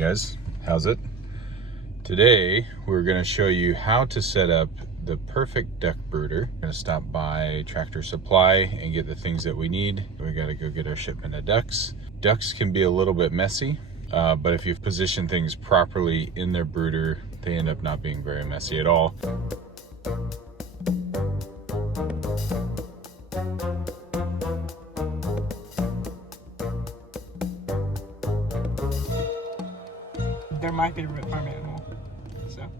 guys, how's it? Today we're going to show you how to set up the perfect duck brooder. We're going to stop by Tractor Supply and get the things that we need. We got to go get our shipment of ducks. Ducks can be a little bit messy, but if you position things properly in their brooder, they end up not being very messy at all. They're my favorite farm animal. So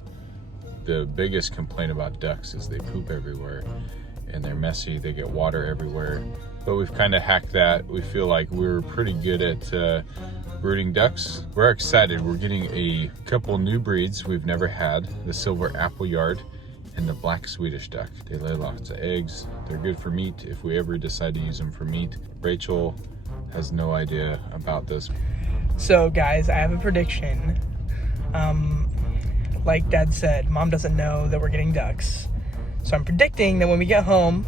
the biggest complaint about ducks is they poop everywhere and they're messy, they get water everywhere. But we've kind of hacked that. We feel like we're pretty good at brooding ducks. We're excited. We're getting a couple new breeds we've never had, the silver apple yard and the black Swedish duck. They lay lots of eggs. They're good for meat if we ever decide to use them for meat. Rachel has no idea about this. So guys, I have a prediction. Like Dad said, Mom doesn't know that we're getting ducks. So I'm predicting that when we get home,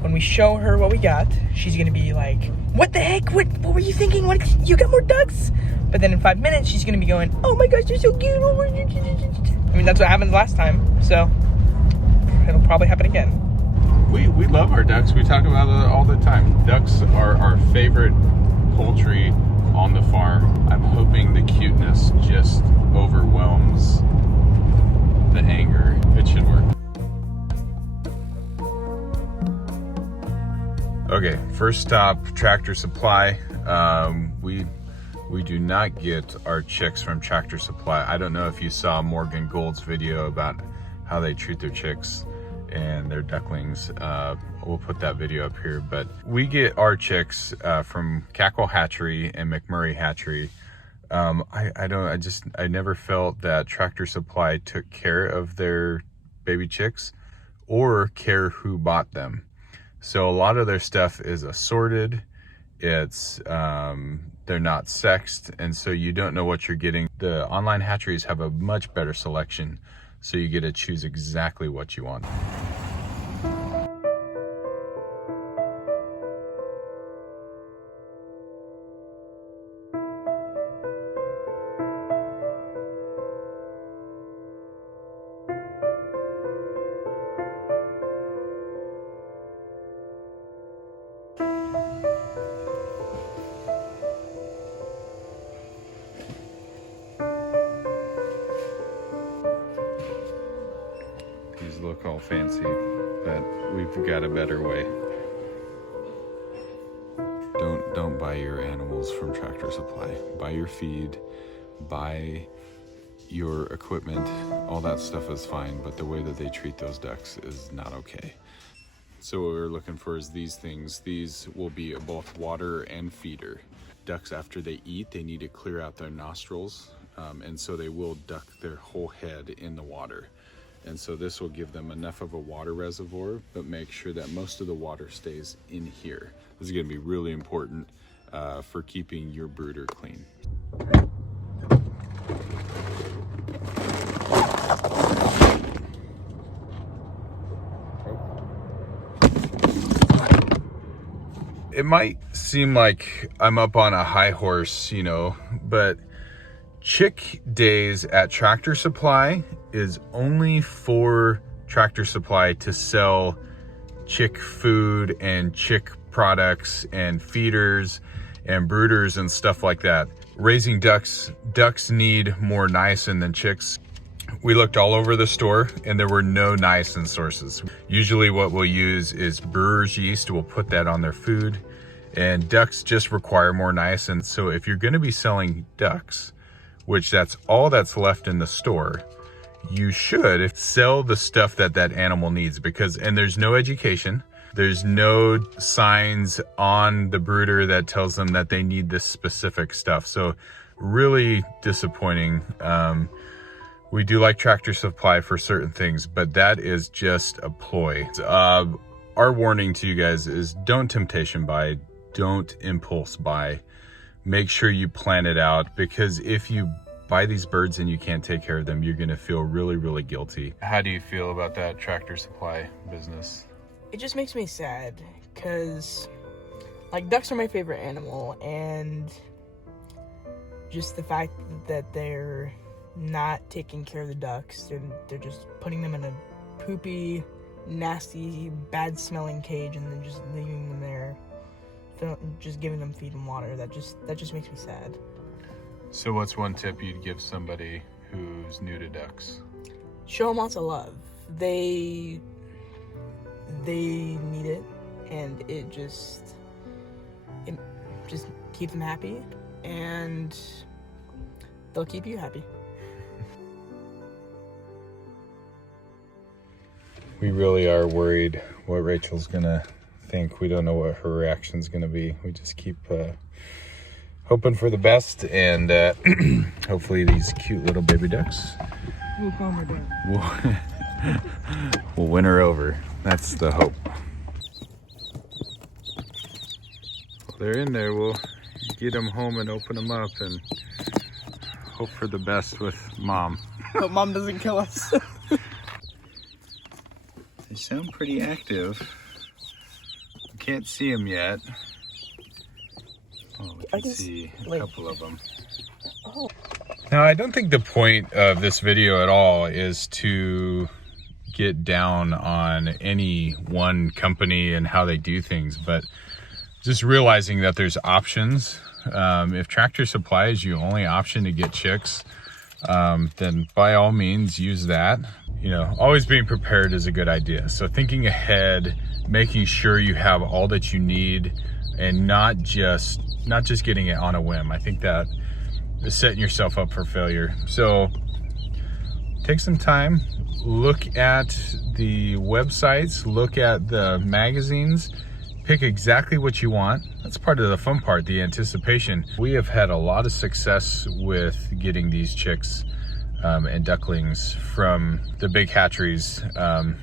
when we show her what we got, she's gonna be like, what the heck? What were you thinking? What, you got more ducks? But then in 5 minutes, she's gonna be going, oh my gosh, they're so cute. I mean, that's what happened last time. So it'll probably happen again. We love our ducks. We talk about it all the time. Ducks are our favorite poultry on the farm. I'm hoping the cuteness just overwhelms the anger. It should work. Okay, first stop, Tractor Supply. We do not get our chicks from Tractor Supply. I don't know if you saw Morgan Gold's video about how they treat their chicks and their ducklings. We'll put that video up here, but we get our chicks from Cackle Hatchery and McMurray Hatchery. I never felt that Tractor Supply took care of their baby chicks or care who bought them. So a lot of their stuff is assorted. It's they're not sexed, and so you don't know what you're getting. The online hatcheries have a much better selection, so you get to choose exactly what you want. These look all fancy, but we've got a better way. Don't buy your animals from Tractor Supply. Buy your feed, buy your equipment. All that stuff is fine, but the way that they treat those ducks is not okay. So what we're looking for is these things. These will be both water and feeder. Ducks, after they eat, they need to clear out their nostrils, and so they will duck their whole head in the water. And so this will give them enough of a water reservoir, but make sure that most of the water stays in here. This is gonna be really important for keeping your brooder clean. It might seem like I'm up on a high horse, you know, but chick days at Tractor Supply is only for Tractor Supply to sell chick food and chick products and feeders and brooders and stuff like that. Raising ducks need more niacin than chicks. We looked all over the store and there were no niacin sources. Usually what we'll use is brewer's yeast. We'll put that on their food, and ducks just require more niacin. So if you're gonna be selling ducks, which that's all that's left in the store, you should sell the stuff that that animal needs, because, and there's no education, there's no signs on the brooder that tells them that they need this specific stuff. So really disappointing. We do like Tractor Supply for certain things, but that is just a ploy. Our warning to you guys is don't temptation buy, don't impulse buy. Make sure you plan it out, because if you buy these birds and you can't take care of them, you're gonna feel really, really guilty. How do you feel about that Tractor Supply business? it just makes me sad, because like ducks are my favorite animal, and just the fact that they're not taking care of the ducks, and they're just putting them in a poopy, nasty, bad smelling cage and then just leaving them there, just giving them feed and water. That just makes me sad. So what's one tip you'd give somebody who's new to ducks? Show them lots of love. They need it, and it just keep them happy, and they'll keep you happy. We really are worried what Rachel's gonna think. We don't know what her reaction's gonna be. We just keep hoping for the best, and hopefully these cute little baby ducks We'll calm her down. We'll win her over. That's the hope. They're in there. We'll get them home and open them up and hope for the best with Mom. Hope Mom doesn't kill us. They sound pretty active. We can't see them yet. Oh, we can see a couple of them. Oh. Now, I don't think the point of this video at all is to get down on any one company and how they do things, but just realizing that there's options. If Tractor Supply is your only option to get chicks, then by all means use that. You know, always being prepared is a good idea. So thinking ahead, making sure you have all that you need, and not just getting it on a whim. I think that is setting yourself up for failure. So take some time, look at the websites, look at the magazines, pick exactly what you want. That's part of the fun part, the anticipation. We have had a lot of success with getting these chicks and ducklings from the big hatcheries.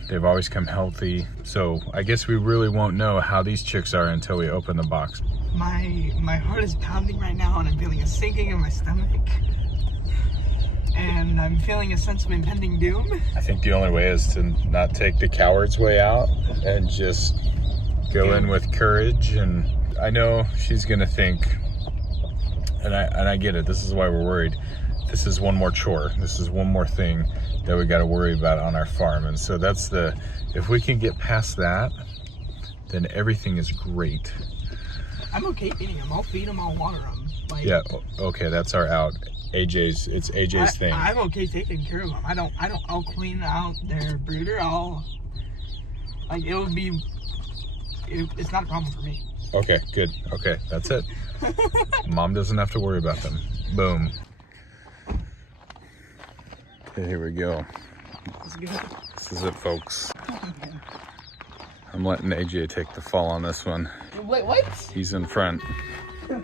They've always come healthy. So I guess we really won't know how these chicks are until we open the box. My heart is pounding right now, and I'm feeling a sinking in my stomach. And I'm feeling a sense of impending doom. I think the only way is to not take the coward's way out and just go in with courage. And I know she's gonna think, and I get it, this is why we're worried. This is one more chore. This is one more thing that we gotta worry about on our farm. And so if we can get past that, then everything is great. I'm okay feeding them. I'll feed them, I'll water them. Yeah, okay, that's our out. It's AJ's thing. I'm okay taking care of them. I'll clean out their brooder. It's not a problem for me. Okay, good. Okay, that's it. Mom doesn't have to worry about them. Boom. Okay, here we go. This is it, folks. I'm letting AJ take the fall on this one. Wait, what? He's in front. We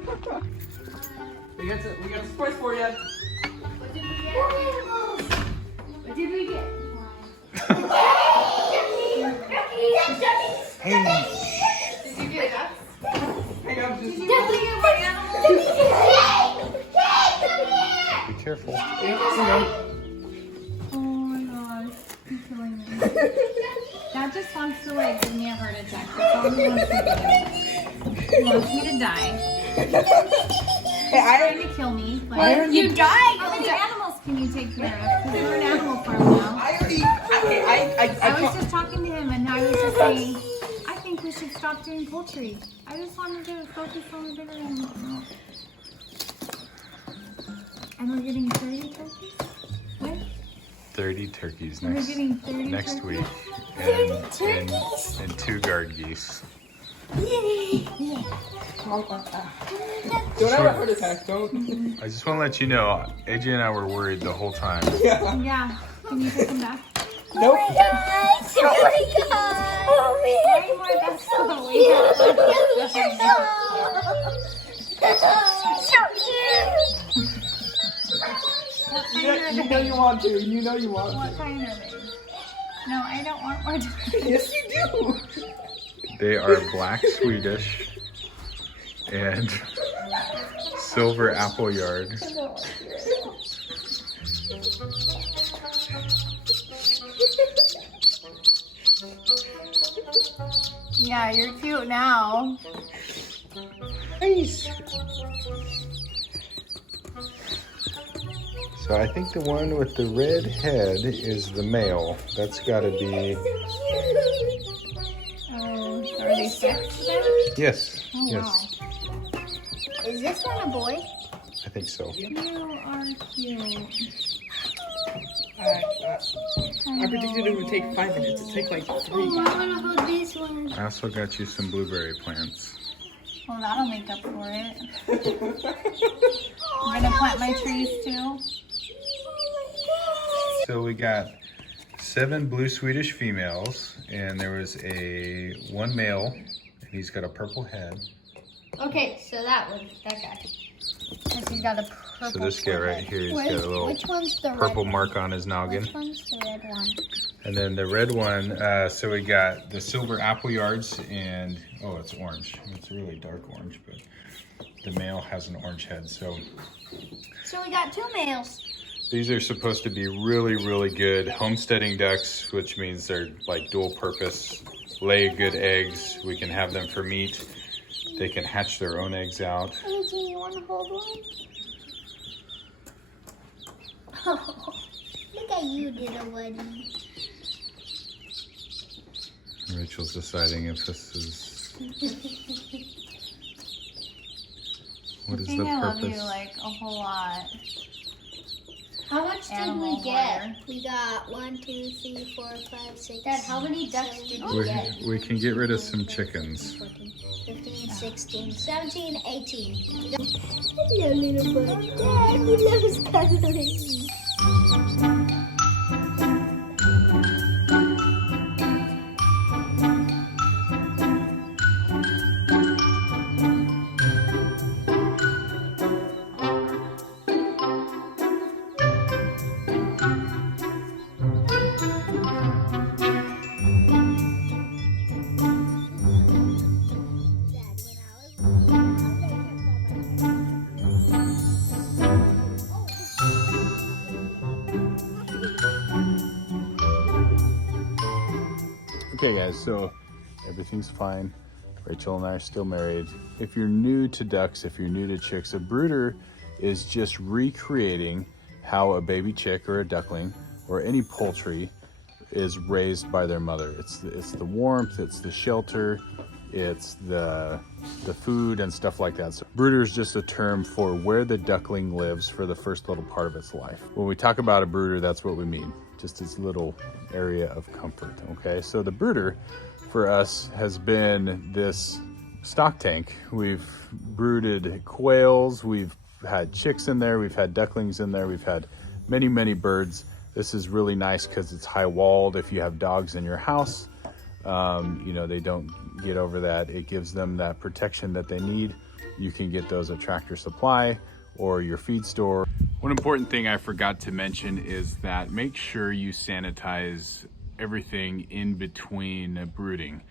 got a surprise for you. What did we get? What did we get? Hey. Did you get ducks? Hang on, Did you get more animals? Be careful. Oh my gosh, you're killing me. Dad just wants to give me a heart attack. That's all he wants to do. He wants me to die. Hey, He's trying to kill me. You died. How many animals can you take care of? Because we're an animal farm now. I was just talking to him, and I was just saying, I think we should stop doing poultry. I just wanted to focus on the bigger animals now. And we're getting 30 turkeys? When? 30 turkeys We're getting 30 next turkeys? week. And 2 guard geese. Don't have a heart attack, don't. I just want to let you know, AJ and I were worried the whole time. Yeah. Can you take them back? Nope. Oh my gosh. You know you want to. You know you want What to. kind are they? No, I don't want more turkeys. Yes, you do. They are black Swedish and silver apple yard. Yeah, you're cute now. Nice. So I think the one with the red head is the male. That's got to be... Oh, are they sexed then? Yes. Oh, yes. wow. Is this one a boy? I think so. You are cute. I predicted it would take 5 minutes. It took like 3. Oh, I want to hold this one. I also got you some blueberry plants. Well, that'll make up for it. I'm gonna plant my trees too. So we got 7 blue Swedish females, and there was one male, and he's got a purple head. Okay, so that guy. Because he's got a purple. So this guy right here, he's got a little which one's the purple red mark on his noggin. Which one's the red one? And then the red one, so we got the silver apple yards, and oh, it's orange. It's a really dark orange, but the male has an orange head. So we got 2 males. these are supposed to be really, really good homesteading ducks, which means they're like dual purpose, lay good eggs. We can have them for meat. They can hatch their own eggs out. AJ, you want to hold one? Oh, look at you, little buddy. Rachel's deciding if this is... What is the I love purpose? you like a whole lot. How much did Animal we get? hoarder. We got 1, 2, 3, 4, 5, 6. Dad, how many ducks did we get? We can get rid of some chickens. 14, 15, 16, 17, 18. Hello, little boy. Dad, he loves cuddling. Okay guys, so everything's fine. Rachel and I are still married. If you're new to ducks, if you're new to chicks, a brooder is just recreating how a baby chick or a duckling or any poultry is raised by their mother. It's the warmth, it's the shelter, it's the food and stuff like that. So brooder is just a term for where the duckling lives for the first little part of its life. When we talk about a brooder, that's what we mean. Just its little area of comfort, okay? So the brooder for us has been this stock tank. We've brooded quails, we've had chicks in there, we've had ducklings in there, we've had many, many birds. This is really nice because it's high walled. If you have dogs in your house, you know, they don't get over that. It gives them that protection that they need. You can get those at Tractor Supply or your feed store. One important thing I forgot to mention is that make sure you sanitize everything in between brooding.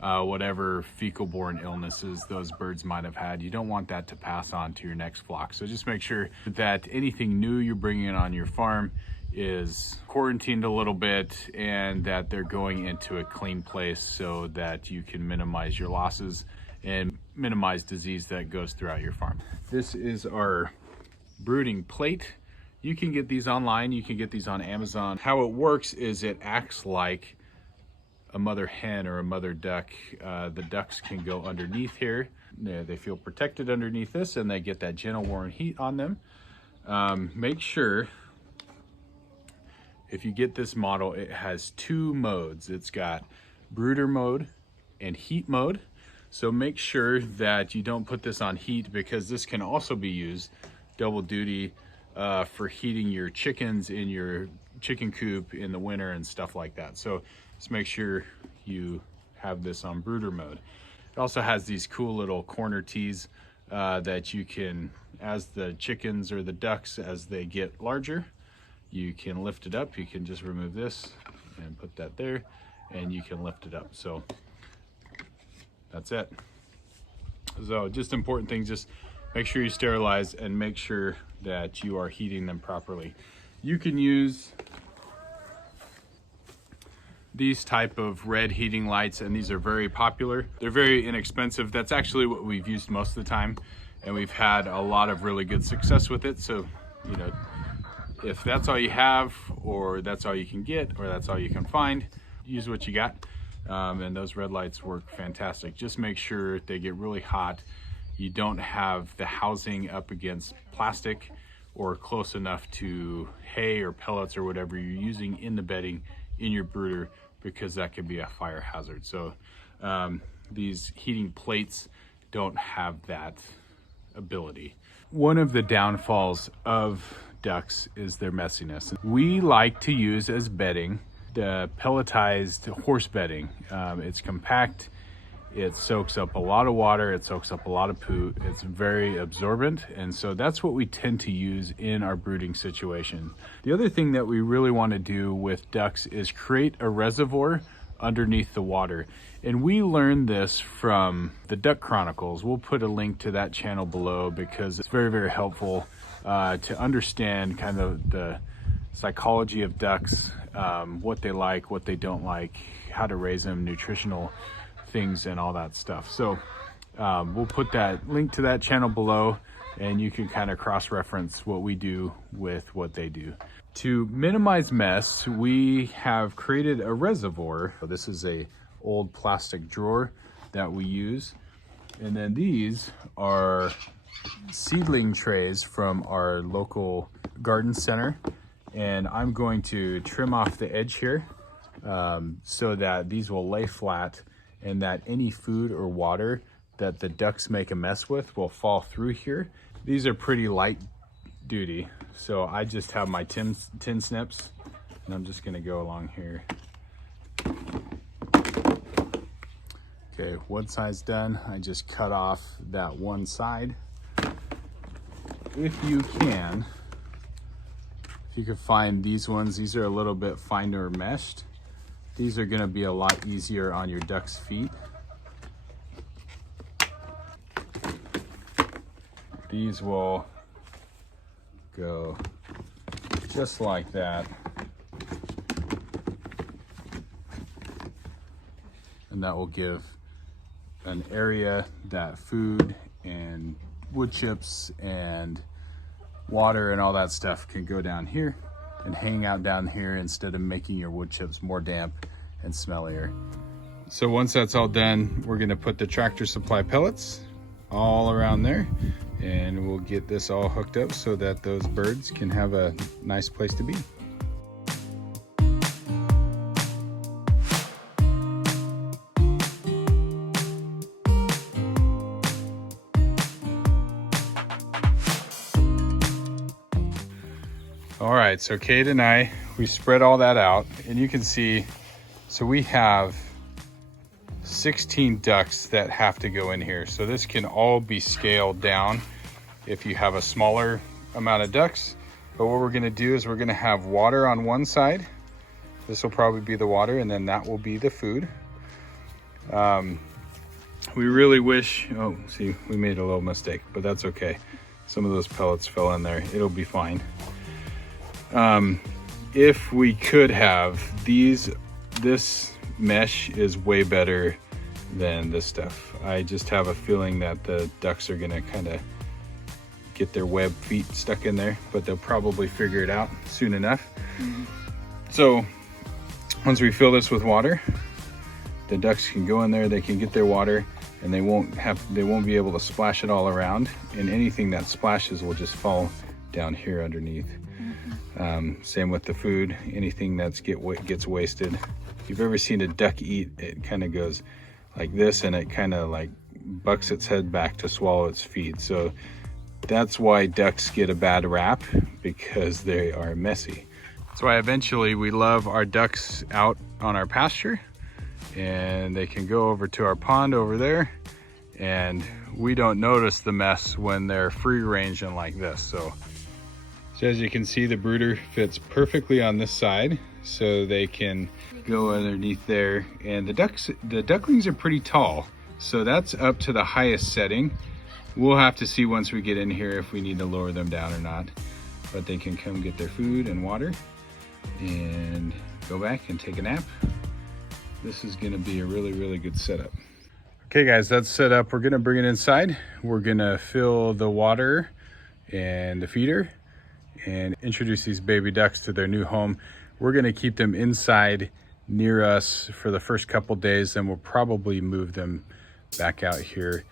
Whatever fecal-borne illnesses those birds might have had, you don't want that to pass on to your next flock. So just make sure that anything new you're bringing on your farm is quarantined a little bit and that they're going into a clean place so that you can minimize your losses and minimize disease that goes throughout your farm. This is our brooding plate. You can get these online, you can get these on Amazon. How it works is it acts like a mother hen or a mother duck. The ducks can go underneath here. They feel protected underneath this and they get that gentle warm heat on them. Make sure if you get this model, it has 2 modes. It's got brooder mode and heat mode. So make sure that you don't put this on heat because this can also be used double duty for heating your chickens in your chicken coop in the winter and stuff like that. So just make sure you have this on brooder mode. It also has these cool little corner tees that you can, as the chickens or the ducks, as they get larger, you can lift it up. You can just remove this and put that there and you can lift it up. So that's it. So just important things, just make sure you sterilize and make sure that you are heating them properly. You can use these type of red heating lights and these are very popular. They're very inexpensive. That's actually what we've used most of the time and we've had a lot of really good success with it. So, you know, if that's all you have, or that's all you can get, or that's all you can find, use what you got. And those red lights work fantastic. Just make sure they get really hot. You don't have the housing up against plastic or close enough to hay or pellets or whatever you're using in the bedding in your brooder, because that could be a fire hazard. So these heating plates don't have that ability. One of the downfalls of ducks is their messiness. We like to use as bedding the pelletized horse bedding. It's compact, it soaks up a lot of water, it soaks up a lot of poo, it's very absorbent, and so that's what we tend to use in our brooding situation. The other thing that we really want to do with ducks is create a reservoir underneath the water. And we learned this from the Duck Chronicles. We'll put a link to that channel below because it's very, very helpful to understand kind of the psychology of ducks, what they like, what they don't like, how to raise them, nutritional things and all that stuff. So we'll put that link to that channel below, and you can kind of cross-reference what we do with what they do. To minimize mess, we have created a reservoir. This is a old plastic drawer that we use, and then these are seedling trays from our local garden center, and I'm going to trim off the edge here so that these will lay flat, and that any food or water that the ducks make a mess with will fall through here. These are pretty light duty, so I just have my tin snips, and I'm just gonna go along here. Okay, one side's done. I just cut off that one side. If you can find these ones, these are a little bit finer meshed. These are gonna be a lot easier on your duck's feet. These will go just like that. And that will give an area that food and wood chips and water and all that stuff can go down here and hang out down here instead of making your wood chips more damp and smellier. So once that's all done, we're gonna put the Tractor Supply pellets all around there, and we'll get this all hooked up so that those birds can have a nice place to be. All right, so Kate and I, we spread all that out, and you can see, so we have 16 ducks that have to go in here. So this can all be scaled down if you have a smaller amount of ducks. But what we're gonna do is we're gonna have water on one side. This will probably be the water, and then that will be the food. We really wish, oh, see, we made a little mistake, but that's okay. Some of those pellets fell in there, it'll be fine. If we could have this mesh is way better than this stuff. I just have a feeling that the ducks are gonna kind of get their web feet stuck in there, but they'll probably figure it out soon enough. Mm-hmm. So once we fill this with water, the ducks can go in there, they can get their water, and they won't be able to splash it all around, and anything that splashes will just fall down here underneath. Mm-hmm. Same with the food, anything that gets wasted. If you've ever seen a duck eat, it kind of goes like this, and it kind of like bucks its head back to swallow its feed. So that's why ducks get a bad rap, because they are messy. That's why eventually we love our ducks out on our pasture, and they can go over to our pond over there, and we don't notice the mess when they're free range and like this. So as you can see, the brooder fits perfectly on this side, so they can go underneath there. And the ducklings are pretty tall, so that's up to the highest setting. We'll have to see once we get in here if we need to lower them down or not, but they can come get their food and water and go back and take a nap. This is gonna be a really, really good setup. Okay guys, that's set up. We're gonna bring it inside. We're gonna fill the water and the feeder and introduce these baby ducks to their new home. We're gonna keep them inside near us for the first couple days, then we'll probably move them back out here.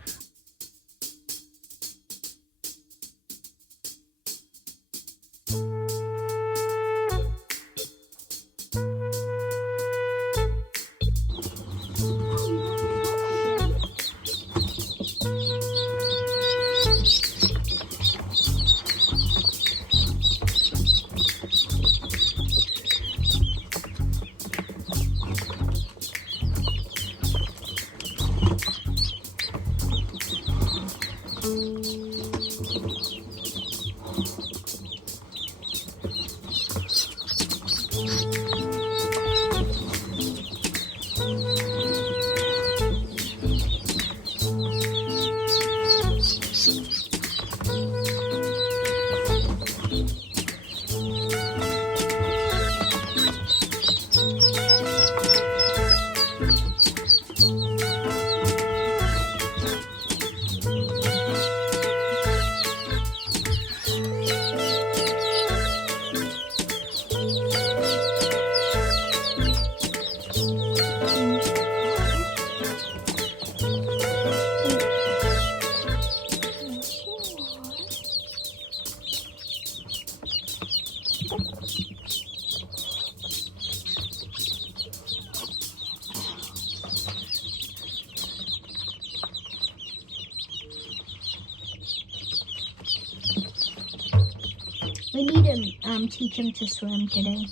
We need to teach him to swim today.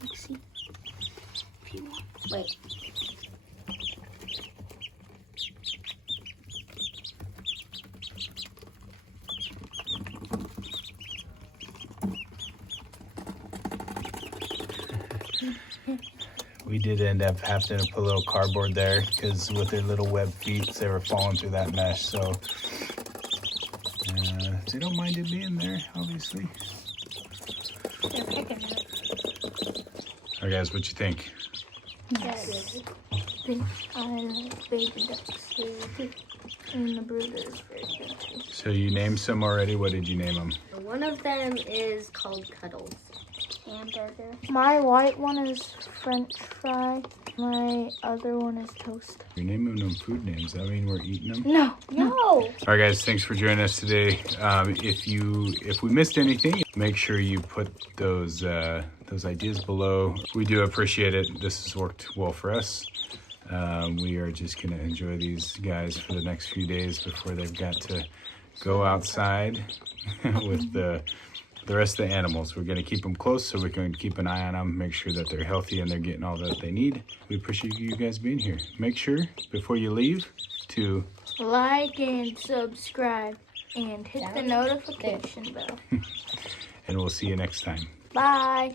Let's see. If you want. Wait. We did end up having to put a little cardboard there because with their little web feet, they were falling through that mesh. So they don't mind it being there, obviously. They're picking it. All right, guys, what you think? Yes. I like baby ducks too. And the brooder is very good too. So you named some already. What did you name them? One of them is called Cuddles. Hamburger. My white one is French fry. My other one is toast. You're naming them food names. That mean we're eating them? No. No. All right, guys, thanks for joining us today. If we missed anything, make sure you put those ideas below. We do appreciate it. This has worked well for us. We are just gonna enjoy these guys for the next few days before they've got to go outside with the rest of the animals. We're gonna keep them close so we can keep an eye on them, make sure that they're healthy and they're getting all that they need. We appreciate you guys being here. Make sure before you leave to Like and subscribe and hit the notification bell. and we'll see you next time. Bye.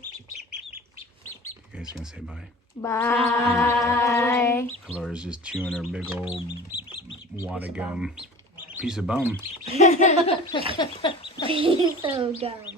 You guys gonna say bye? Bye. Laura's just chewing her big old wad of gum. Piece of bum. He's so gum.